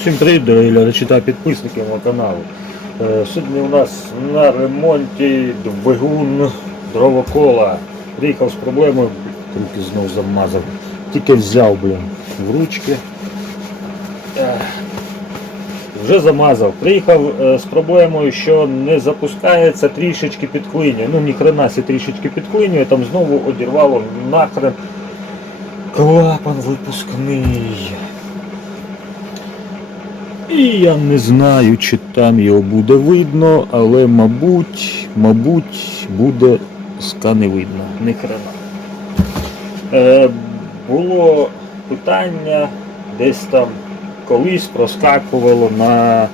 Всім привіт, дорогі глядачі та підписники мого каналу. Е, Сьогодні у нас на ремонті двигун дровокола. Приїхав з проблемою, тільки знов замазав. Тільки взяв, блін, в ручки. Е, Вже замазав. Приїхав е, з проблемою, що не запускається, трішечки підклинює. Ну, ні хрена сі трішечки підклинює, там знову одірвало нахрен клапан випускний. І я не знаю, чи там його буде видно, але мабуть, мабуть, буде ска не видно. Ні хрена. Е, було питання десь там колись проскакувало на, е,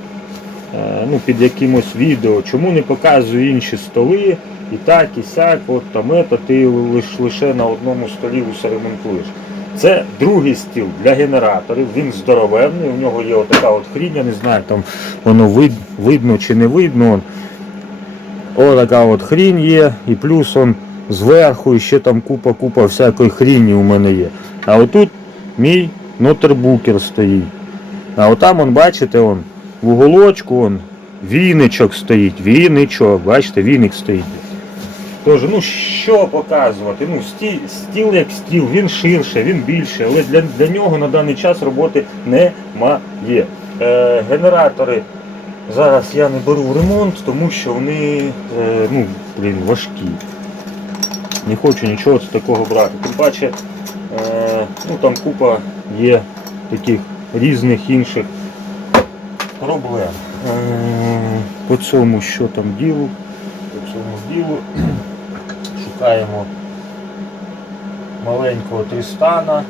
ну, під якимось відео, чому не показую інші столи, і так, і сяк, от там ето, ти лиш, лише на одному столі усе ремонтуєш. Це другий стіл для генераторів, він здоровенний, у нього є отака от хрінь, не знаю, там воно вид, видно чи не видно. Он. О, така от хрінь є, і плюс он зверху ще там купа-купа всякої хріні у мене є. А отут мій нотербукер стоїть. А отам, он, бачите, он, в уголочку он, віничок стоїть, віничок, бачите, віник стоїть. Тож, ну що показувати? Ну, сті- стіл як стіл, він ширше, він більше, але для, для нього на даний час роботи немає. Е, генератори зараз я не беру в ремонт, тому що вони е, ну, блін, важкі. Не хочу нічого такого брати. Тим паче, е, ну, там купа є таких різних інших проблем. Е, по цьому що там ділу? По цьому ділу шукаємо маленького Трістана,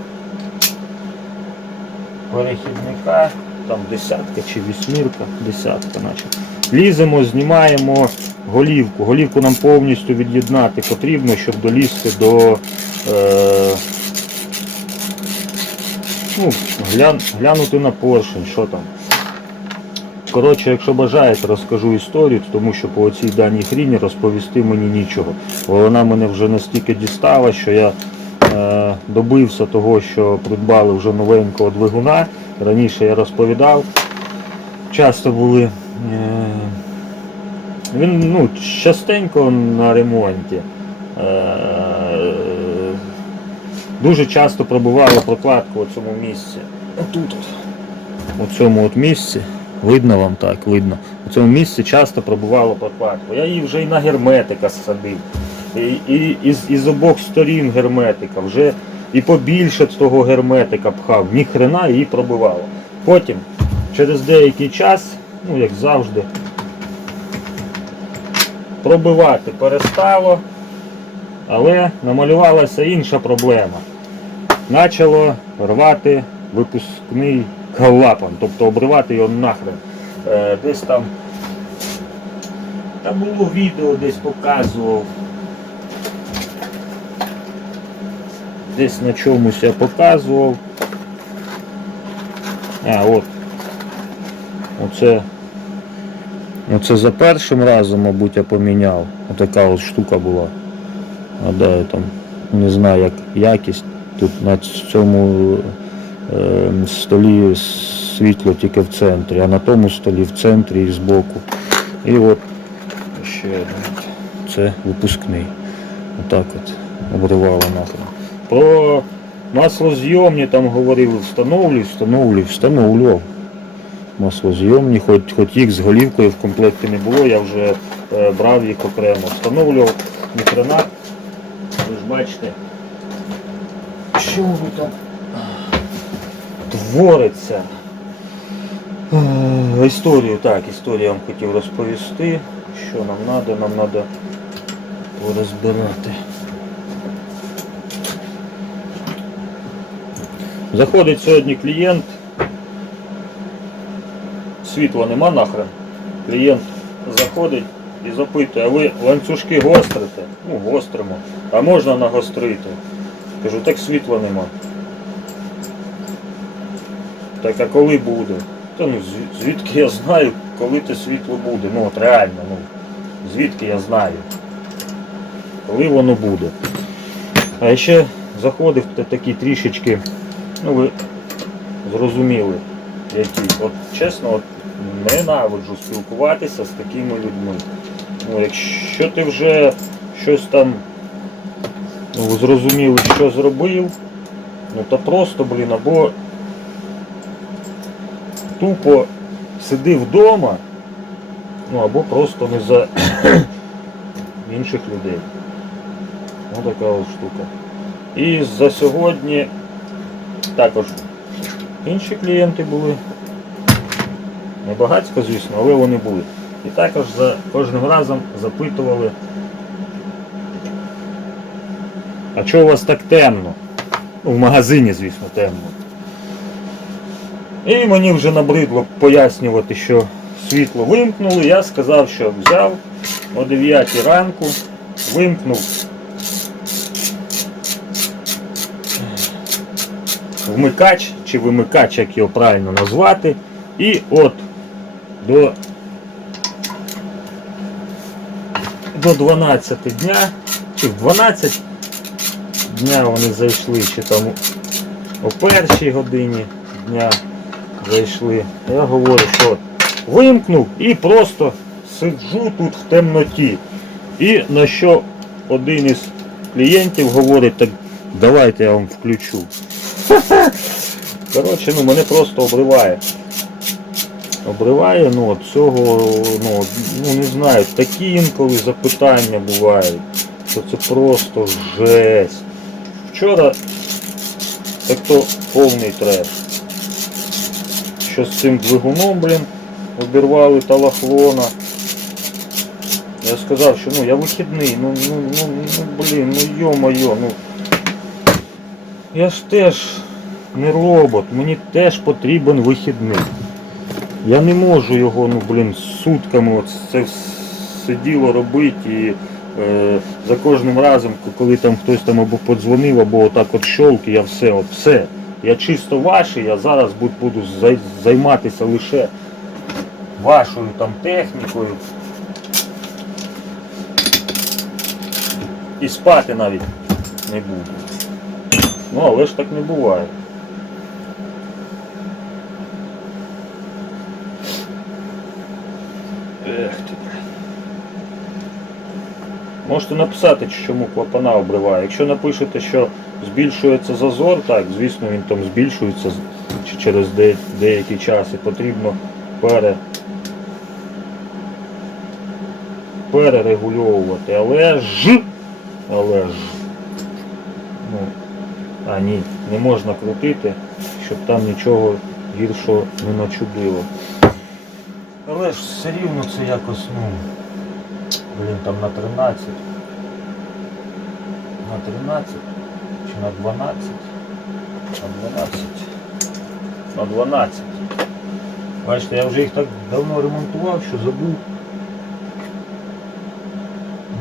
перехідника, там десятка чи вісьмірка, десятка наче. Ліземо, знімаємо голівку. Голівку нам повністю від'єднати потрібно, щоб долізти до е, ну, глян, глянути на поршень, що там. Коротше, якщо бажаєте, розкажу історію, тому що по цій даній хріні розповісти мені нічого. Бо вона мене вже настільки дістала, що я е, добився того, що придбали вже новенького двигуна. Раніше я розповідав, часто були. Е, він ну, частенько на ремонті. Е, дуже часто пробувало прокладку у цьому місці. Отут. У цьому от місці. Видно вам так, видно. У цьому місці часто пробувало прокладку. Я її вже і на герметика садив. І, і, і, і з обох сторін герметика. Вже і побільше того герметика пхав. Ні хрена її пробивало. Потім, через деякий час, ну як завжди, пробивати перестало, але намалювалася інша проблема. Почало рвати випускний клапан, тобто обривати його нахрен. Е, десь там там було відео, десь показував. Десь на чомусь я показував. А, от. Оце. Оце за першим разом, мабуть, я поміняв. Отака от штука була. Гадаю, там, не знаю, як якість. Тут на цьому столі світло тільки в центрі, а на тому столі в центрі і збоку. І от ще один. Це випускний. Отак от обривало нахрен. Про маслозйомні там говорили, встановлюй, встановлюй, встановлював. Маслозйомні, хоч, хоч їх з голівкою в комплекті не було, я вже е, брав їх окремо. Встановлював ніхрена. Ви ж бачите, що воно там твориться. Е, Історію, так, історію я вам хотів розповісти. Що нам треба? Нам треба порозбирати. Заходить сьогодні клієнт. Світла нема нахрен. Клієнт заходить і запитує, а ви ланцюжки гострите? Ну, гостримо. А можна нагострити? Кажу, так світла нема. Так а коли буде? Та ну звідки я знаю, коли те світло буде? Ну от реально, ну звідки я знаю, коли воно буде. А ще заходив та- такий трішечки, ну ви зрозуміли, якісь. От чесно, от, ненавиджу спілкуватися з такими людьми. Ну, якщо ти вже щось там ну, зрозумів, що зробив, ну то просто, блін, або тупо сиди вдома, ну або просто не за інших людей. Ну така от штука. І за сьогодні також інші клієнти були. Не багатько, звісно, але вони були. І також за кожним разом запитували, а чого у вас так темно? Ну, в магазині, звісно, темно. І мені вже набридло пояснювати, що світло вимкнули. Я сказав, що взяв о 9 ранку, вимкнув вмикач чи вимикач, як його правильно назвати. І от до, до 12 дня, чи в 12 дня вони зайшли, чи там о першій годині дня зайшли. Я говорю, що вимкнув і просто сиджу тут в темноті. І на що один із клієнтів говорить, так давайте я вам включу. Коротше, ну мене просто обриває. Обриває, ну от цього, ну, ну не знаю, такі інколи запитання бувають, що це просто жесть. Вчора так то повний треш. Що з цим двигуном, блін, обірвали талахлона. Я сказав, що ну я вихідний, ну ну ну, ну блін, ну йо-моє, ну. Я ж теж не робот, мені теж потрібен вихідний. Я не можу його, ну блін, сутками це все діло робити і е, за кожним разом, коли там хтось там або подзвонив, або отак от щолк, я все, от все. Я чисто ваший, я зараз буду, буду займатися лише вашою там технікою. І спати навіть не буду. Ну, але ж так не буває. Ех ти. Можете написати, чому клапана обриває. Якщо напишете, що збільшується зазор, так, звісно, він там збільшується через де- деякий час і потрібно пере, перерегульовувати. Але ж, але ж, ну, а ні, не можна крутити, щоб там нічого гіршого не начудило. Але ж все рівно це якось, ну, блін, там на 13. На 13 чи на 12? На 12. На 12. Бачите, я вже їх так давно ремонтував, що забув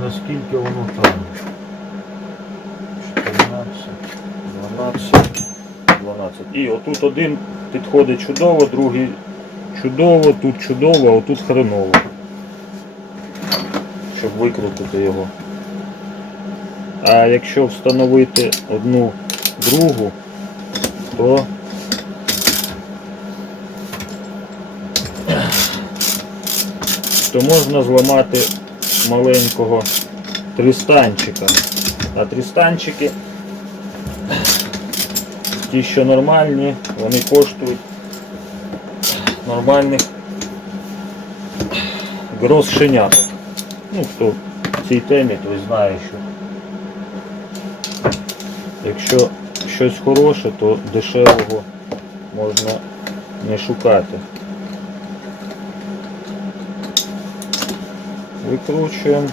наскільки воно там. 14, 12, 12. І отут один підходить чудово, другий чудово, тут чудово, а отут хреново. Щоб викрутити його. А якщо встановити одну другу, то то можна зламати маленького трістанчика. А трістанчики, ті, що нормальні, вони коштують нормальних гроз. Ну, хто в цій темі, той знає, що якщо щось хороше, то дешевого можна не шукати. Викручуємо.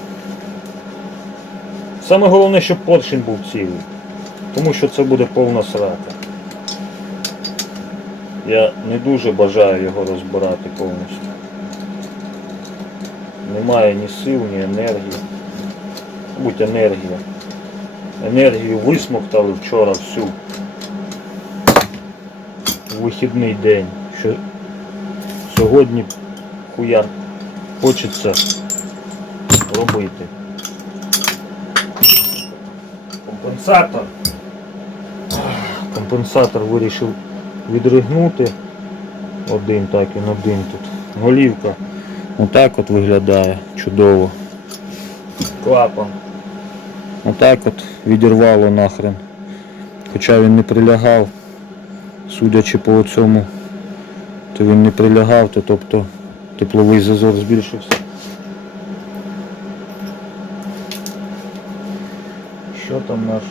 Саме головне, щоб поршень був цілий. Тому що це буде повна срака. Я не дуже бажаю його розбирати повністю. Немає ні сил, ні енергії. Будь енергія. Енергію висмоктали вчора всю. Вихідний день. Що сьогодні хуя хочеться робити. Компенсатор. Компенсатор вирішив відригнути. Один, так він один тут. Голівка. Отак от виглядає. Чудово. Клапан. Отак от відірвало нахрен. Хоча він не прилягав, судячи по цьому, то він не прилягав, то тобто тепловий зазор збільшився. Що там наш?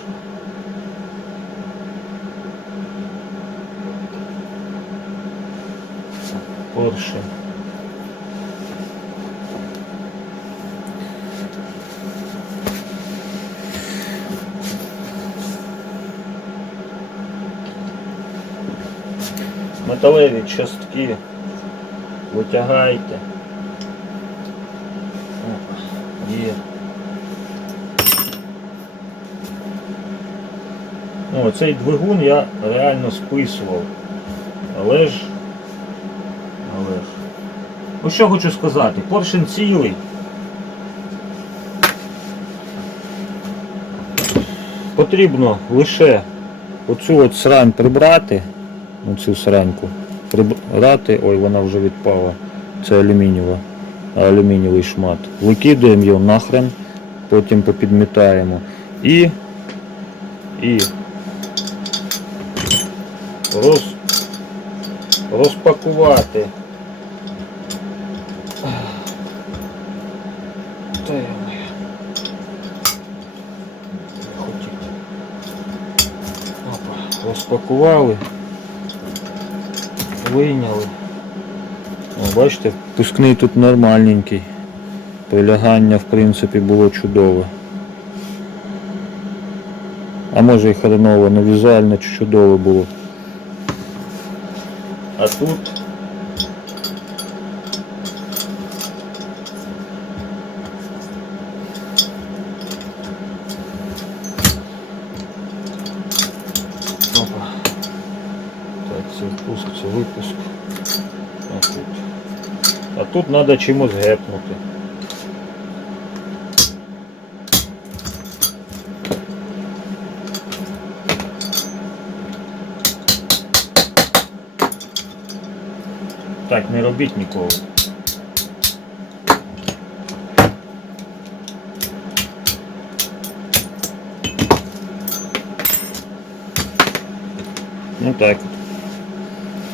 Поршень. Металеві частки витягайте. Є. Ну, цей двигун я реально списував. Але ж. Але ж. Ну що хочу сказати, поршень цілий. Потрібно лише оцю от срань прибрати, оцю сраньку прибрати, ой, вона вже відпала. Це алюмінієва, алюмінієвий шмат. Викидаємо його нахрен, потім попідмітаємо. І, і роз, розпакувати. Розпакували. Вийняли. О, бачите, пускний тут нормальненький. Прилягання в принципі було чудове. А може і хреново, але візуально чудово було. А тут Опа. Так, це впуск, це випуск. А тут. А тут треба чимось гепнути. Так, не робіть ніколи. Ну так.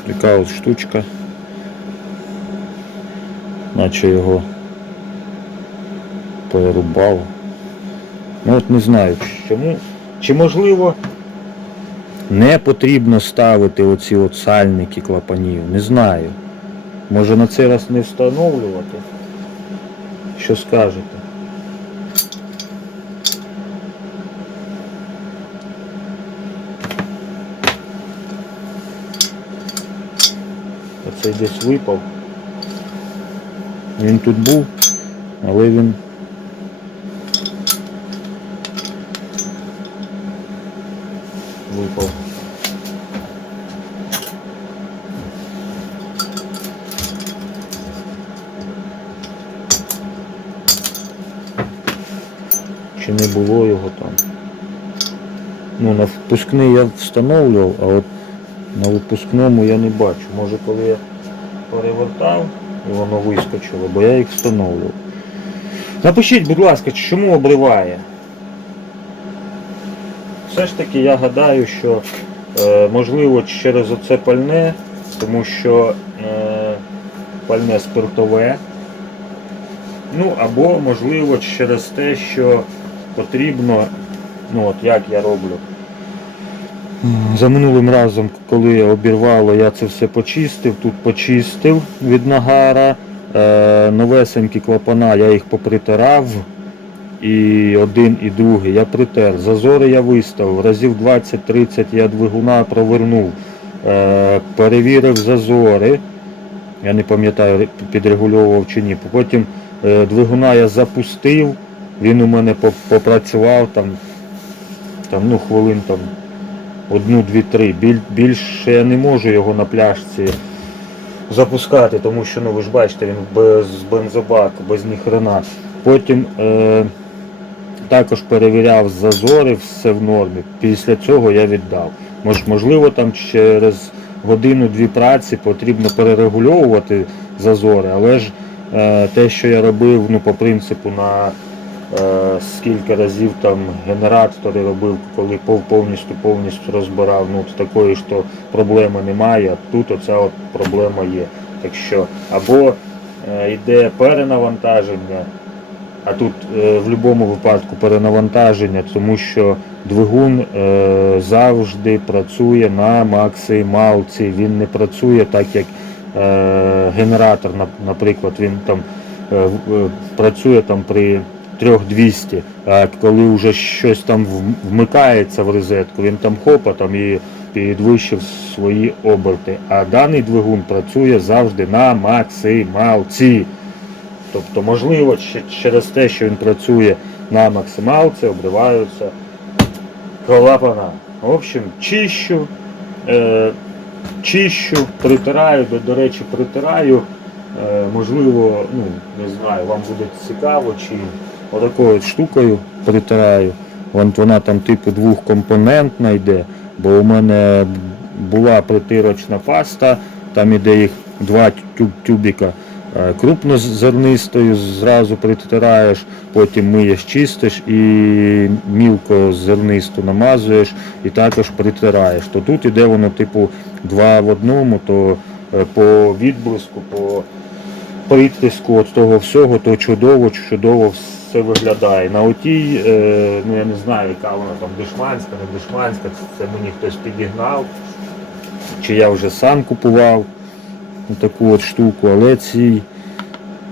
Така от штучка. Наче його перерубало. Ну от не знаю чому. Чи можливо не потрібно ставити оці от сальники клапанів? Не знаю. Може на цей раз не встановлювати? Що скажете? Оцей десь випав. Він тут був, але він випав. Чи не було його там? Ну, на впускний я встановлював, а от на випускному я не бачу. Може коли я перевертав і воно вискочило, бо я їх встановлював. Напишіть, будь ласка, чому обриває? Все ж таки я гадаю, що е, можливо через оце пальне, тому що е, пальне спиртове. Ну або можливо через те, що потрібно, ну от як я роблю. За минулим разом, коли обірвало, я це все почистив, тут почистив від нагара. Е, новесенькі клапана, я їх попритирав. І один, і другий я притер. Зазори я виставив. Разів 20-30 я двигуна провернув. Е, перевірив зазори. Я не пам'ятаю, підрегульовував чи ні. Потім е, двигуна я запустив, він у мене попрацював там, там ну, хвилин там одну, дві, три. Біль, більше я не можу його на пляшці запускати, тому що ну ви ж бачите, він без бензобаку, без ніхрена. Потім е, також перевіряв зазори, все в нормі. Після цього я віддав. Мож, можливо, там через годину-дві праці потрібно перерегульовувати зазори, але ж е, те, що я робив, ну, по принципу, на скільки разів там генератори робив, коли пов- повністю повністю розбирав, ну такої ж то проблеми немає, тут оця от проблема є. Так що або е, йде перенавантаження, а тут е, в будь-якому випадку перенавантаження, тому що двигун е, завжди працює на максималці. Він не працює так, як е, генератор, наприклад, він там е, е, працює там при 3200, а коли вже щось там вмикається в розетку, він там хопа там і підвищив свої оберти. А даний двигун працює завжди на максималці. Тобто, можливо, через те, що він працює на максималці, обриваються клапана. В общем, чищу, е, чищу, притираю, до, до речі, притираю. Е, можливо, ну, не знаю, вам буде цікаво, чи отакою от штукою притираю. Вона там типу двохкомпонентна йде, бо у мене була притирочна паста, там іде їх два тюб, тюбіка. Е, Крупнозернистою зразу притираєш, потім миєш, чистиш і мілко зернисту намазуєш і також притираєш. То тут іде воно типу два в одному, то е, по відблиску, по притиску от того всього, то чудово, чудово все виглядає. На отій, е, ну я не знаю, яка вона там дешманська, не дешманська, це мені хтось підігнав, чи я вже сам купував таку от штуку, але цій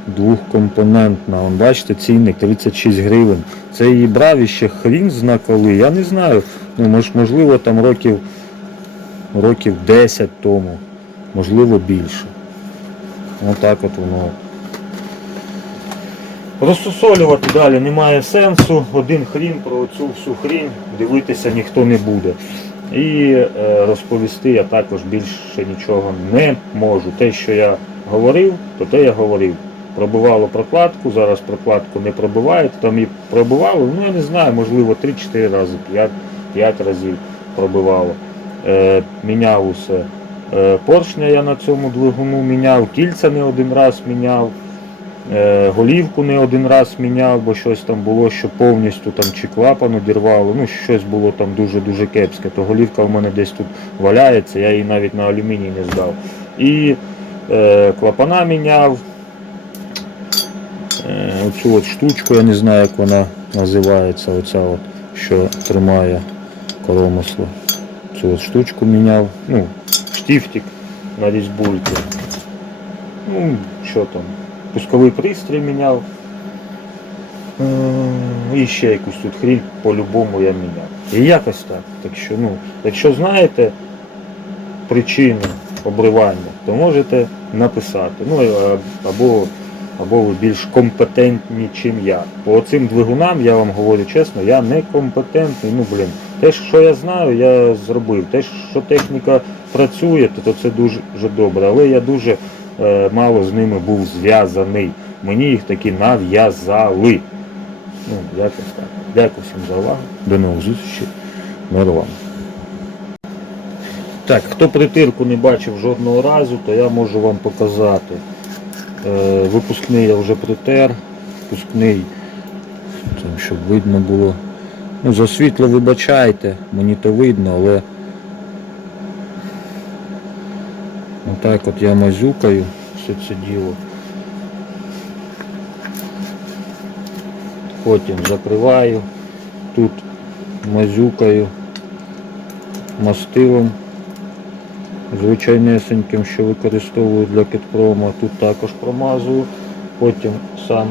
двохкомпонентна. Вон, бачите, цінник 36 гривень. Це її брав іще хрін зна коли. Я не знаю. Ну, можливо, там років, років 10 тому, можливо більше. Отак от воно. Розсусолювати далі немає сенсу. Один хрін про цю всю хрінь дивитися ніхто не буде. І е, розповісти я також більше нічого не можу. Те, що я говорив, то те я говорив. Пробивало прокладку, зараз прокладку не пробивають, там і пробивало, ну я не знаю, можливо 3-4 рази, 5, 5 разів пробивало. Е, міняв усе. Е, поршня я на цьому двигуну міняв, кільця не один раз міняв. Е, голівку не один раз міняв, бо щось там було, що повністю там чи клапан одірвало, ну щось було там дуже-дуже кепське. То голівка в мене десь тут валяється, я її навіть на алюміній не здав. І е, клапана міняв. Е, оцю от штучку, я не знаю, як вона називається, оця от, що тримає коромисло. Цю от штучку міняв. Ну, штифтик на різьбульки. Ну, що там, пусковий пристрій міняв. І ще якусь тут хрінь по-любому я міняв. І якось так. Так що, ну, якщо знаєте причину обривання, то можете написати. Ну, або, або ви більш компетентні, чим я. По цим двигунам, я вам говорю чесно, я не компетентний. Ну, блін, те, що я знаю, я зробив. Те, що техніка працює, то, це дуже добре. Але я дуже мало з ними був зв'язаний. Мені їх таки нав'язали. Ну, якось так. Дякую всім за увагу. До нових зустрічей. Миру вам. Так, хто притирку не бачив жодного разу, то я можу вам показати. Е, випускний я вже притер. Випускний, щоб видно було. Ну, за світло вибачайте, мені то видно, але отак от я мазюкаю все це діло. Потім закриваю, тут мазюкаю мастилом звичайнесеньким, що використовую для кетпрома. Тут також промазую. Потім сам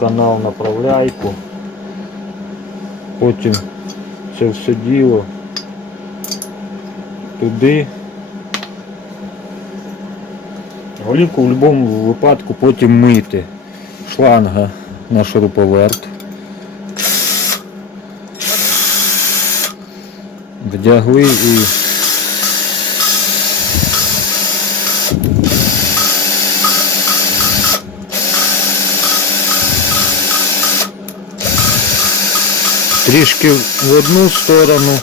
канал направляйку. Потім це все діло туди. Голівку в будь-якому випадку потім мити. Шланга на шуруповерт. Вдягли і трішки в одну сторону,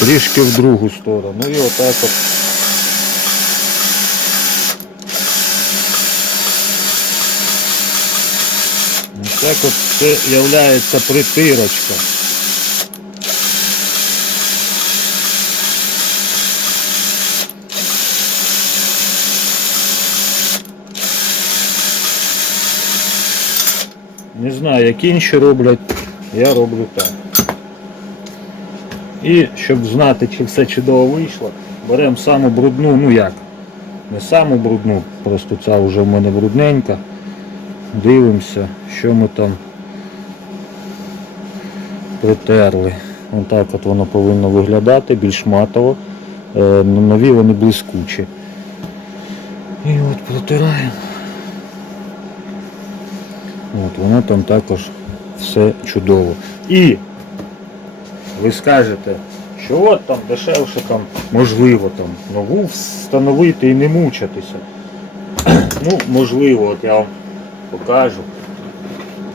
трішки в другу сторону. І отак от. Так от це являється притирочка. Не знаю, як інші роблять, я роблю так. І щоб знати, чи все чудово вийшло, беремо саму брудну, ну як, не саму брудну, просто ця вже в мене брудненька. Дивимося, що ми там притерли. Отак от воно повинно виглядати, більш матово. Е, Нові вони блискучі. І от протираємо. От, воно там також все чудово. І ви скажете, що от там дешевше там, можливо там нову встановити і не мучатися. Ну, можливо, от я вам покажу.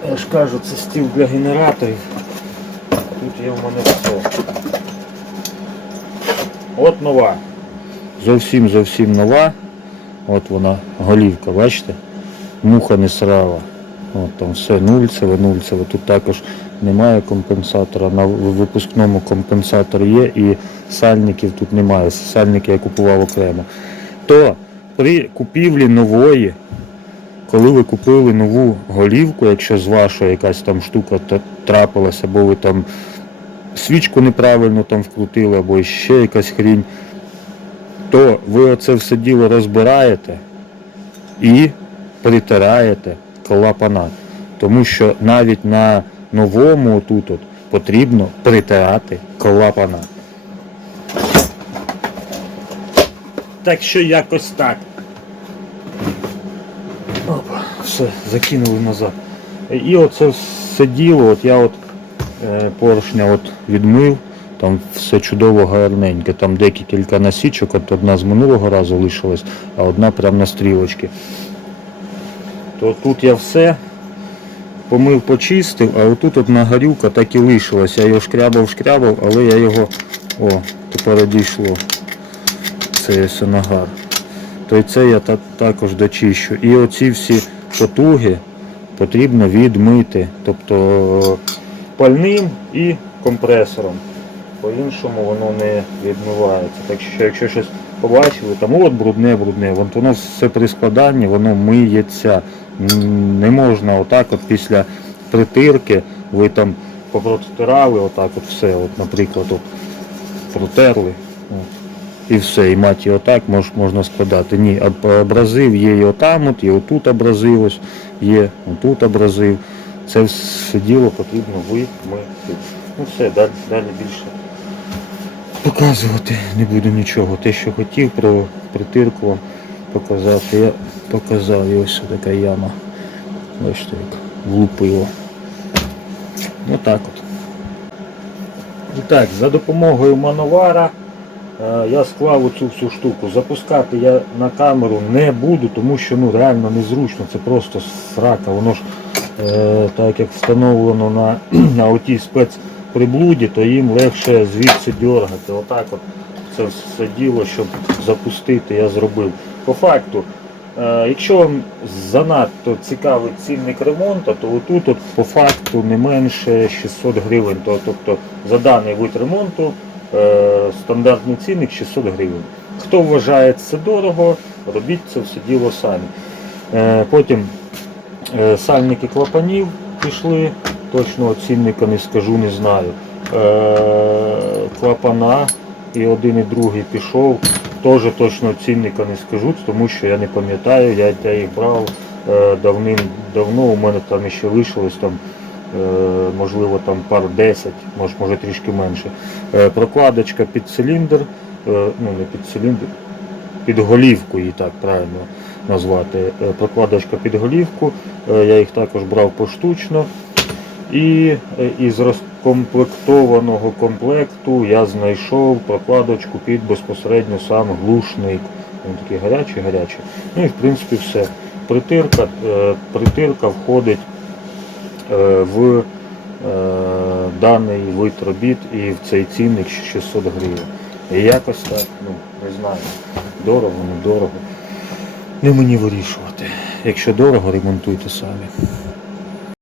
Я ж кажу, це стіл для генераторів. Тут є в мене все. От нова. Зовсім зовсім нова. От вона, голівка, бачите? Муха не срала. От там все нульцеве, нульцеве. Тут також немає компенсатора. На випускному компенсатор є і сальників тут немає. Сальники я купував окремо. То при купівлі нової, коли ви купили нову голівку, якщо з вашої якась там штука трапилася, або ви там свічку неправильно там вкрутили, або ще якась хрінь, то ви оце все діло розбираєте і притираєте клапана. Тому що навіть на новому тут от потрібно притирати клапана. Так що якось так. Все, закинули назад. І оце все діло, от я от е, поршня от відмив, там все чудово гарненьке. Там декілька насічок, от одна з минулого разу лишилась, а одна прямо на стрілочці. То тут я все помив, почистив, а отут одна гарюка так і лишилась. Я його шкрябав, шкрябав, але я його... О, тепер одійшло. Це ось нагар. То й це я та- також дочищу. І оці всі потуги потрібно відмити. Тобто пальним і компресором. По-іншому воно не відмивається. Так що якщо щось побачили, там от брудне, брудне, воно все при складанні, воно миється. Не можна отак от після притирки ви там попротирали, отак от все, от, наприклад, от, протерли. І все, і маті отак мож, можна складати. Ні, абразив є і отам, от, і отут абразив є, отут абразив. Це все діло потрібно вимити. Ну все, далі, далі більше показувати не буду нічого. Те, що хотів про притирку вам показати, я показав. І ось така яма. Бачите, як влупило. Ну так от. І за допомогою мановара я склав оцю всю штуку. Запускати я на камеру не буду, тому що ну, реально незручно, це просто срака. Воно ж е, так як встановлено на, на отій спецприблуді, то їм легше звідси дергати. Отак от це все діло, щоб запустити, я зробив. По факту, е, якщо вам занадто цікавий цінник ремонту, то отут от по факту не менше 600 гривень. То- Тобто за даний вид ремонту е, стандартний цінник 600 гривень. Хто вважає це дорого, робіть це все діло самі. Е, Потім е, сальники клапанів пішли, точного цінника не скажу, не знаю. Е, Клапана і один і другий пішов. Теж точно цінника не скажу, тому що я не пам'ятаю, я, їх брав е, давним-давно, у мене там ще лишилось там, е, можливо там пар 10, може, може трішки менше. Е, прокладочка під циліндр, е, ну не під циліндр, під голівку її так правильно назвати. Е, Прокладочка під голівку, е, я їх також брав поштучно. І е, із розкомплектованого комплекту я знайшов прокладочку під безпосередньо сам глушник. Він такий гарячий, гарячий. Ну і в принципі все. Притирка, е, притирка входить е, в е, даний вид робіт і в цей цінник 600 гривень. І якось так, ну, не знаю, дорого, не дорого. Не мені вирішувати. Якщо дорого, ремонтуйте самі.